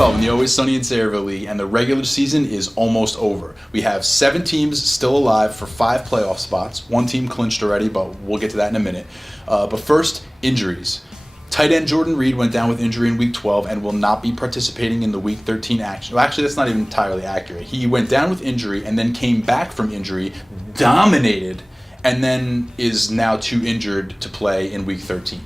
12 in the Always Sunny in Sayreville League, and the regular season is almost over. We have 7 teams still alive for 5 playoff spots. 1 team clinched already, but we'll get to that in a minute. But first, injuries. Tight end Jordan Reed went down with injury in Week 12 and will not be participating in the Week 13 action. Well, actually, that's not even entirely accurate. He went down with injury and then came back from injury, dominated, and then is now too injured to play in Week 13.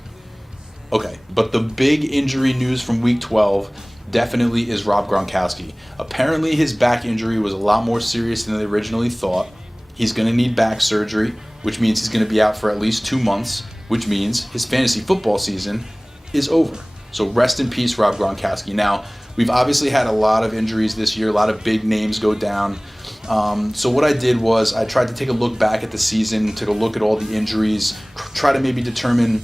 Okay, but the big injury news from Week 12 definitely is Rob Gronkowski. Apparently, his back injury was a lot more serious than they originally thought. He's going to need back surgery, which means he's going to be out for at least 2 months, which means his fantasy football season is over. So rest in peace, Rob Gronkowski. Now, we've obviously had a lot of injuries this year, a lot of big names go down. So what I did was I tried to take a look back at the season, took a look at all the injuries, try to maybe determine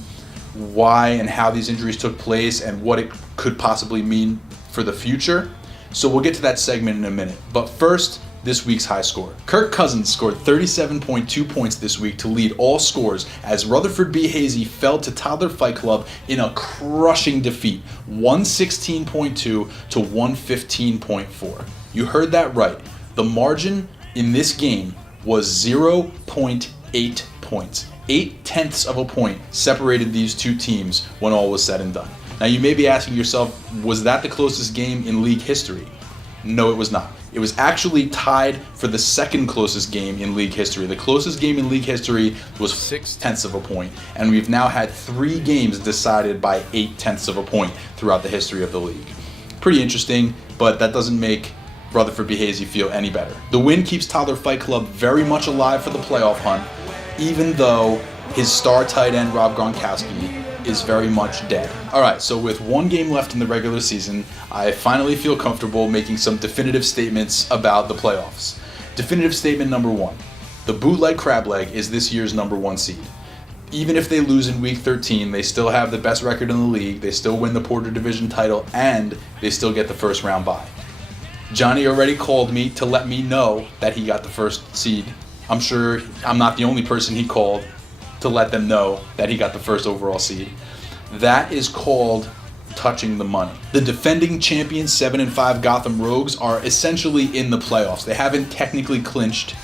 why and how these injuries took place and what it could possibly mean for the future. So we'll get to that segment in a minute. But first, this week's high score. Kirk Cousins scored 37.2 points this week to lead all scores as Rutherford B. Hazy fell to Toddler Fight Club in a crushing defeat, 116.2 to 115.4. You heard that right. The margin in this game was 0.8 points. 0.8 of a point separated these two teams when all was said and done. Now you may be asking yourself, was that the closest game in league history? No, it was not. It was actually tied for the second closest game in league history. The closest game in league history was 0.6 of a point, and we've now had 3 games decided by 0.8 of a point throughout the history of the league. Pretty interesting, but that doesn't make Rutherford B. Hazy feel any better. The win keeps Toddler Fight Club very much alive for the playoff hunt, even though his star tight end Rob Gronkowski is very much dead. Alright, so with 1 game left in the regular season, I finally feel comfortable making some definitive statements about the playoffs. Definitive statement number 1. The Bootleg Crableg is this year's number 1 seed. Even if they lose in Week 13, they still have the best record in the league, they still win the Porter Division title, and they still get the first round bye. Johnny already called me to let me know that he got the first seed. I'm sure I'm not the only person he called to let them know that he got the first overall seed. That is called touching the money. The defending champion 7-5 Gotham Rogues are essentially in the playoffs. They haven't technically clinched,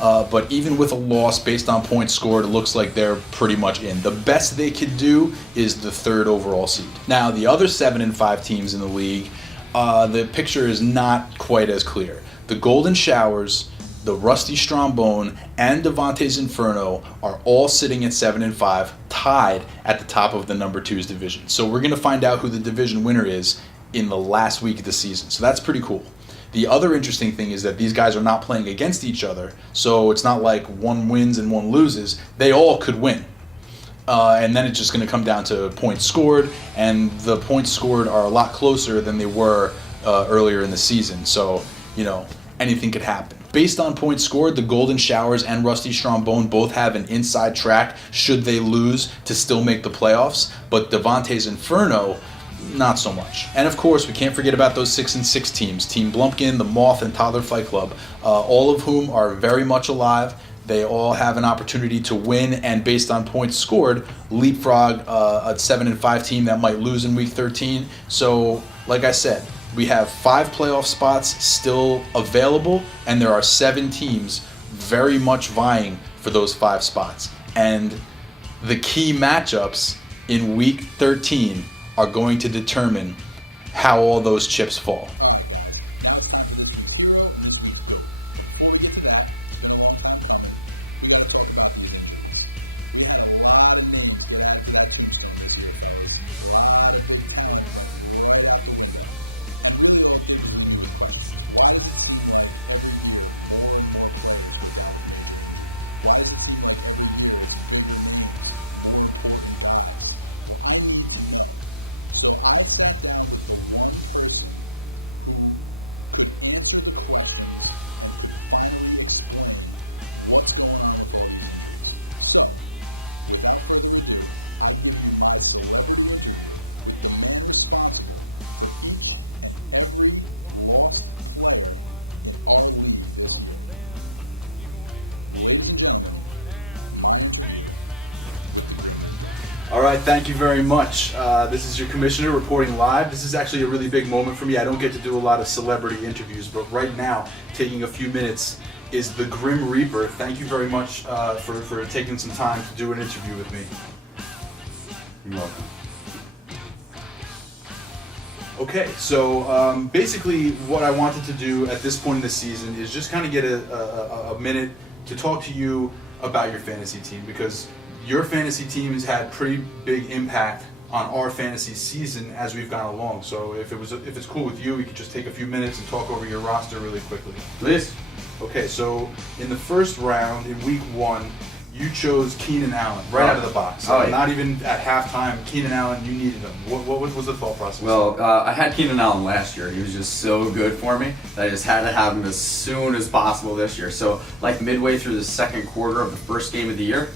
but even with a loss based on points scored, it looks like they're pretty much in. The best they could do is the 3rd overall seed. Now, the other 7-5 teams in the league, the picture is not quite as clear. The Golden Showers, the Rusty Strombone, and Devontae's Inferno are all sitting at 7-5, tied at the top of the number 2's division. So we're going to find out who the division winner is in the last week of the season. So that's pretty cool. The other interesting thing is that these guys are not playing against each other, so it's not like one wins and one loses. They all could win. And then it's just going to come down to points scored, and the points scored are a lot closer than they were earlier in the season. So, anything could happen. Based on points scored, the Golden Showers and Rusty Strombone both have an inside track should they lose to still make the playoffs, but Devontae's Inferno, not so much. And of course, we can't forget about those 6-6 teams, Team Blumpkin, the Moth, and Toddler Fight Club, all of whom are very much alive. They all have an opportunity to win, and based on points scored, leapfrog a 7-5 team that might lose in Week 13. So, like I said, we have 5 playoff spots still available, and there are 7 teams very much vying for those 5 spots. And the key matchups in Week 13 are going to determine how all those chips fall. All right, thank you very much. This is your commissioner reporting live. This is actually a really big moment for me. I don't get to do a lot of celebrity interviews, but right now, taking a few minutes, is the Grim Reaper. Thank you very much for taking some time to do an interview with me. You're welcome. Okay, so basically what I wanted to do at this point in the season is just kind of get a minute to talk to you about your fantasy team, because your fantasy team has had pretty big impact on our fantasy season as we've gone along. So if it's cool with you, we could just take a few minutes and talk over your roster really quickly. Please. Okay, so in the first round, in week 1, you chose Keenan Allen right out of the box. Oh, yeah. Not even at halftime, Keenan Allen, you needed him. What was the thought process? Well, I had Keenan Allen last year. He was just so good for me that I just had to have him as soon as possible this year. So, like midway through the second quarter of the first game of the year,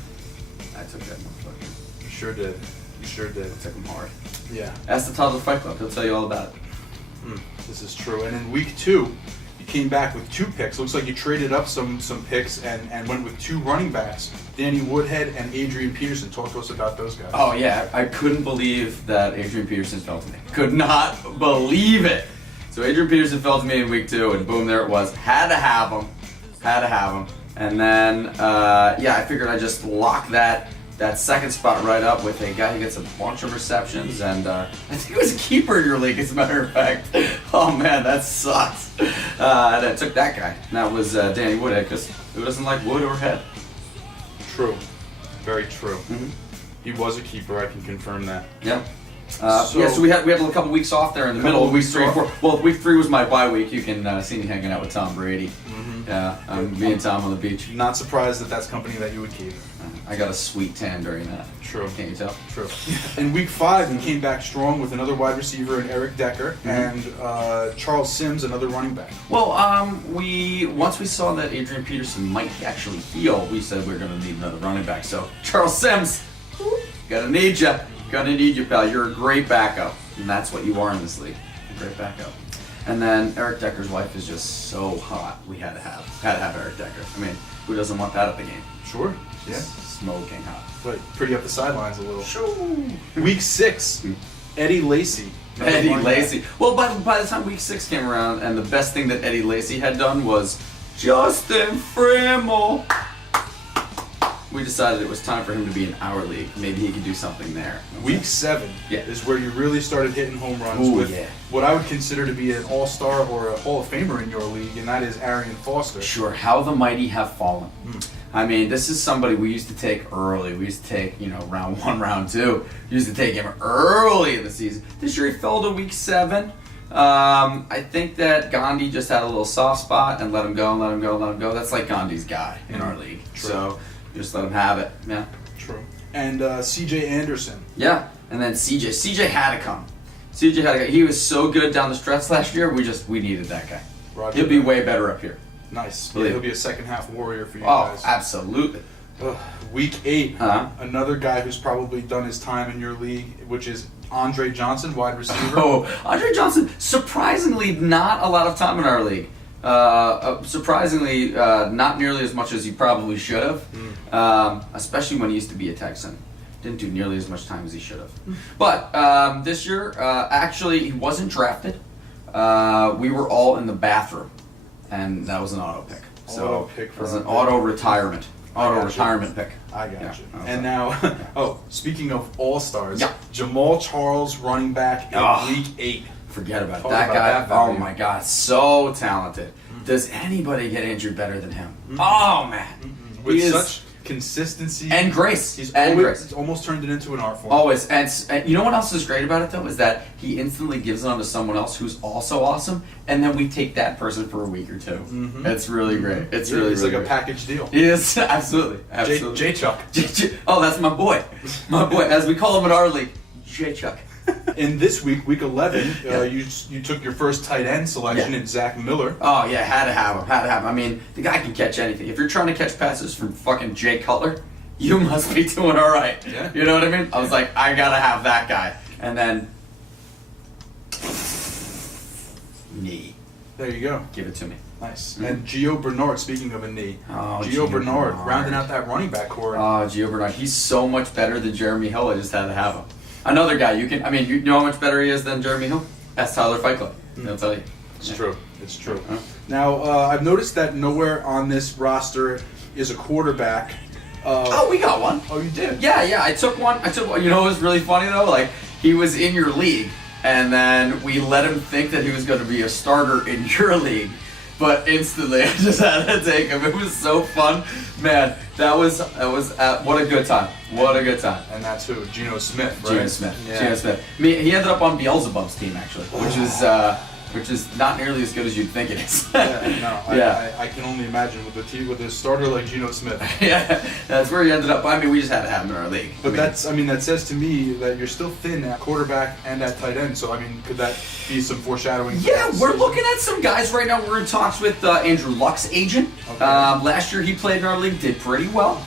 I took that motherfucker. You sure did. You sure did. I took him hard. Yeah. Ask the Toddler Fight Club. He'll tell you all about it. This is true. And in week 2, you came back with 2 picks. Looks like you traded up some picks and went with 2 running backs, Danny Woodhead and Adrian Peterson. Talk to us about those guys. Oh, yeah. I couldn't believe that Adrian Peterson fell to me. Could not believe it. So Adrian Peterson fell to me in week 2, and boom, there it was. Had to have him. And then, I figured I'd just lock that second spot right up with a guy who gets a bunch of receptions, and I think it was a keeper in your league, as a matter of fact. Oh man, that sucks. And I took that guy, and that was Danny Woodhead, because who doesn't like wood or head? True. Very true. Mm-hmm. He was a keeper, I can confirm that. Yeah. So we had a couple weeks off there in the middle of week 3 and 4. Well, week 3 was my bye week. You can see me hanging out with Tom Brady. Mm-hmm. Yeah, me and Tom on the beach. Not surprised that that's company that you would keep. I got a sweet tan during that. True. Can't you tell? True. In week 5, you came back strong with another wide receiver in Eric Decker and Charles Sims, another running back. Well, once we saw that Adrian Peterson might actually heal, we said we were going to need another running back. So Charles Sims, gonna need you, pal. You're a great backup, and that's what you are in this league, a great backup. And then Eric Decker's wife is just so hot. We had to have Eric Decker. I mean, who doesn't want that at the game? Sure. Yeah. Smoking hot. But pretty up the sidelines a little. Sure. Week 6, Eddie Lacy. Eddie Lacy. Well, by the time week 6 came around, and the best thing that Eddie Lacy had done was Justin Frimmel. We decided it was time for him to be in our league. Maybe he could do something there. Week 7 is where you really started hitting home runs with what I would consider to be an all-star or a Hall of Famer in your league, and that is Arian Foster. Sure, how the mighty have fallen. I mean, this is somebody we used to take early. We used to take, round 1, round 2. We used to take him early in the season. This year he fell to week 7. I think that Gandhi just had a little soft spot and let him go. That's like Gandhi's guy in our league. True. So just let him have it. Yeah. True. And C.J. Anderson. Yeah. And then CJ had to come. He was so good down the stretch last year. We needed that guy. Roger. He'll be way better up here. Nice. Yeah, he'll be a second half warrior for you guys. guys. Oh, absolutely. Week 8, another guy who's probably done his time in your league, which is Andre Johnson, wide receiver. Oh, Andre Johnson, surprisingly not a lot of time in our league. Surprisingly, not nearly as much as he probably should have, especially when he used to be a Texan. Didn't do nearly as much time as he should have. But this year, actually, he wasn't drafted. We were all in the bathroom, and that was an auto pick. So it was an auto retirement pick. I got you. And now, speaking of all-stars, Jamal Charles, running back in week 8. Forget about that guy. Oh my God, so talented. Does anybody get injured better than him? Oh man, with such consistency and grace. He's Grace. almost turned it into an art form. Always, and you know what else is great about it though is that he instantly gives it on to someone else who's also awesome, and then we take that person for a week or 2. It's really great. It's really like great. A package deal. Yes, absolutely. J Chuck. Oh, that's my boy, as we call him in our league, J Chuck. In this week 11, you took your first tight end selection in Zach Miller. Oh yeah, had to have him. I mean, the guy can catch anything. If you're trying to catch passes from fucking Jay Cutler, you must be doing all right. Yeah. You know what I mean? I was like, I gotta have that guy. And then, knee. There you go. Give it to me. Nice. And Gio Bernard, speaking of a knee, Oh, Gio Bernard rounding out that running back core. Oh, Gio Bernard. He's so much better than Jeremy Hill. I just had to have him. Another guy you know how much better he is than Jeremy Hill? That's Tyler Fight Club. I'll tell you. It's true. It's true. Now, I've noticed that nowhere on this roster is a quarterback. We got one. Oh, you did? Yeah. I took one. You know what was really funny though? Like, he was in your league, and then we let him think that he was going to be a starter in your league. But instantly, I just had to take him. It was so fun, man. That was what a good time. What a good time. And that's who? Geno Smith, right? Geno Smith. Yeah. Geno Smith. He ended up on Beelzebub's team actually, which is not nearly as good as you'd think it is. I can only imagine with a starter like Geno Smith. Yeah, that's where he ended up. I mean, we just had to have him in our league. But that says to me that you're still thin at quarterback and at tight end. So, I mean, could that be some foreshadowing? Yeah, we're looking at some guys right now. We're in talks with Andrew Luck's agent. Okay. Last year he played in our league, did pretty well.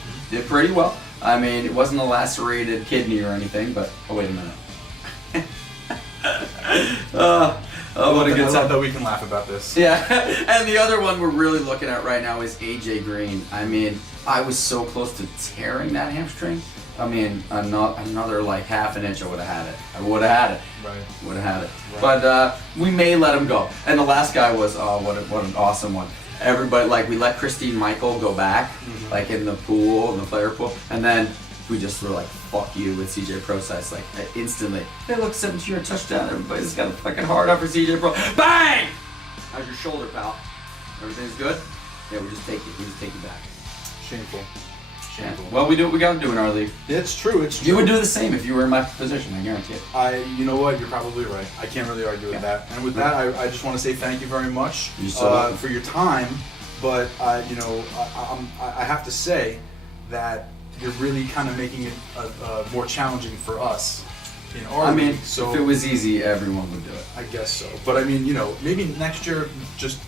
I mean, it wasn't a lacerated kidney or anything, but oh wait a minute. What a good I love time. that we can laugh about this. Yeah, and the other one we're really looking at right now is AJ Green. I mean, I was so close to tearing that hamstring. I mean, another like half an inch, I would have had it. Right. Would have had it. Right. But we may let him go. And the last guy was, what an awesome one. Everybody, like, we let Christine Michael go back, like in the pool, in the player pool, and then we just were like, fuck you with CJ Process, like instantly. Hey, look, 17-yard touchdown. Everybody's got a fucking hard up for CJ Pro. Bang! How's your shoulder, pal? Everything's good? Yeah, we just take you back. Shameful. Yeah. Well, we do what we got to do in our league. It's true. It's true. You would do the same if you were in my position, I guarantee it. You know what? You're probably right. I can't really argue with that. And with that, I just want to say thank you very much for your time. But I have to say that you're really kind of making it more challenging for us in our league. So if it was easy, everyone would do it. I guess so. But I mean, maybe next year just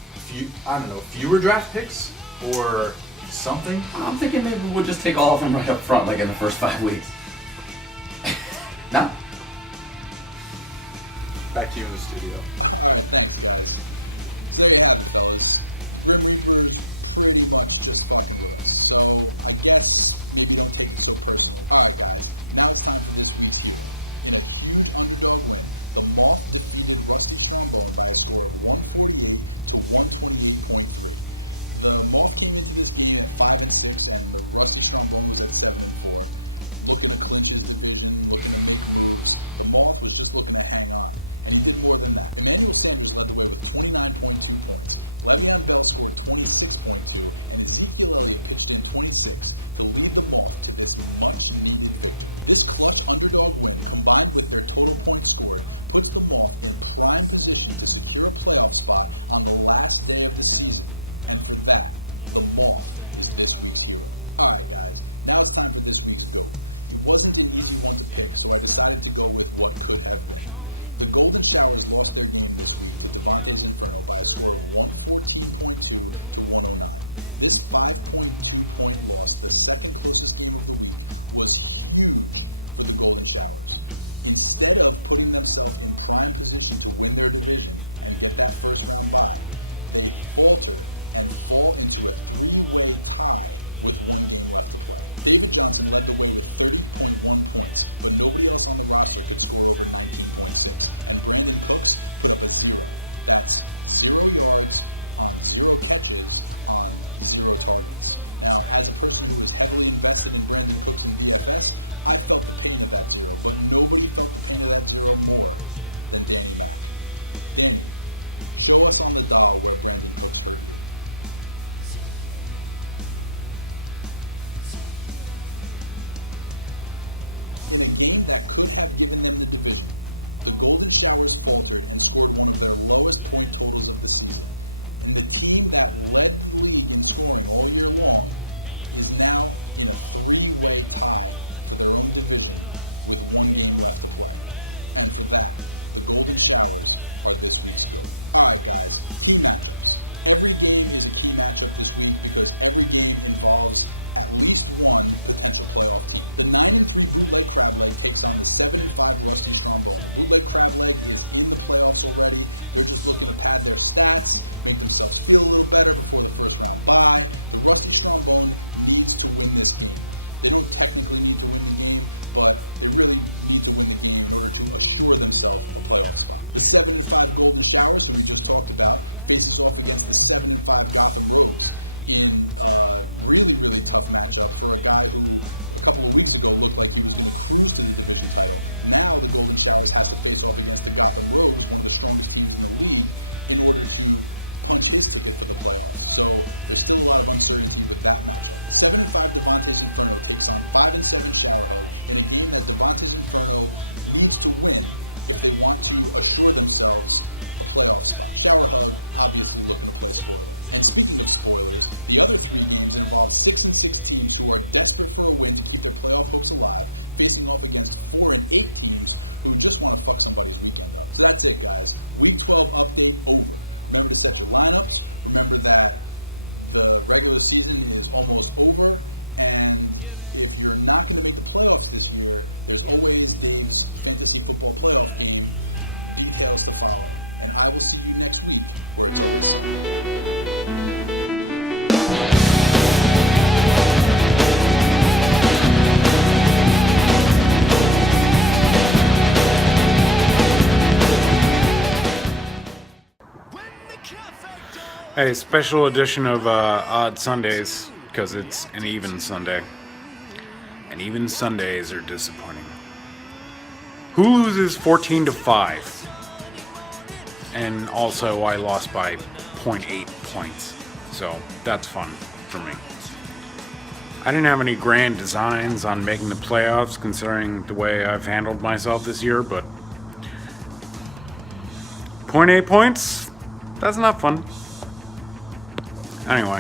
fewer draft picks or something. I'm thinking maybe we'll just take all of them right up front, like in the first 5 weeks. No? Back to you in the studio. Hey, special edition of Odd Sundays, because it's an even Sunday. And even Sundays are disappointing. Who loses 14-5? And also, I lost by 0.8 points. So, that's fun for me. I didn't have any grand designs on making the playoffs, considering the way I've handled myself this year, but 0.8 points? That's not fun. Anyway.